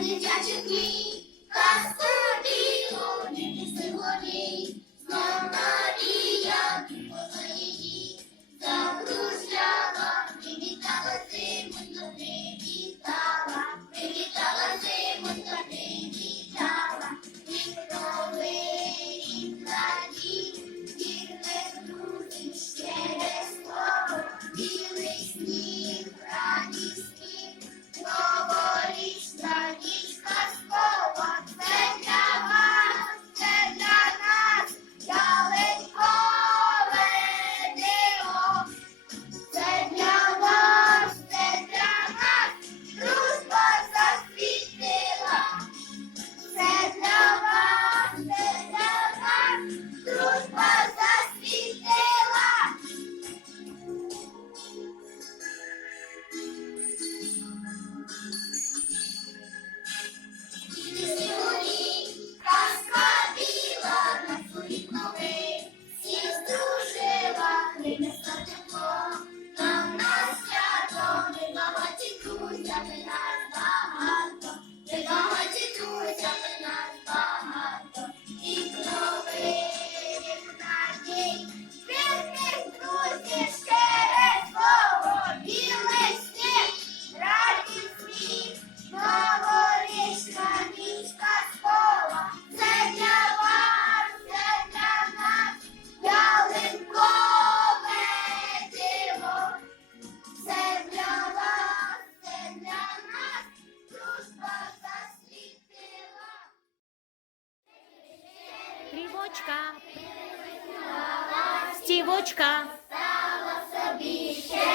дитячих мрій, казкові діти Крівочка. Стівочка. Стала собі ще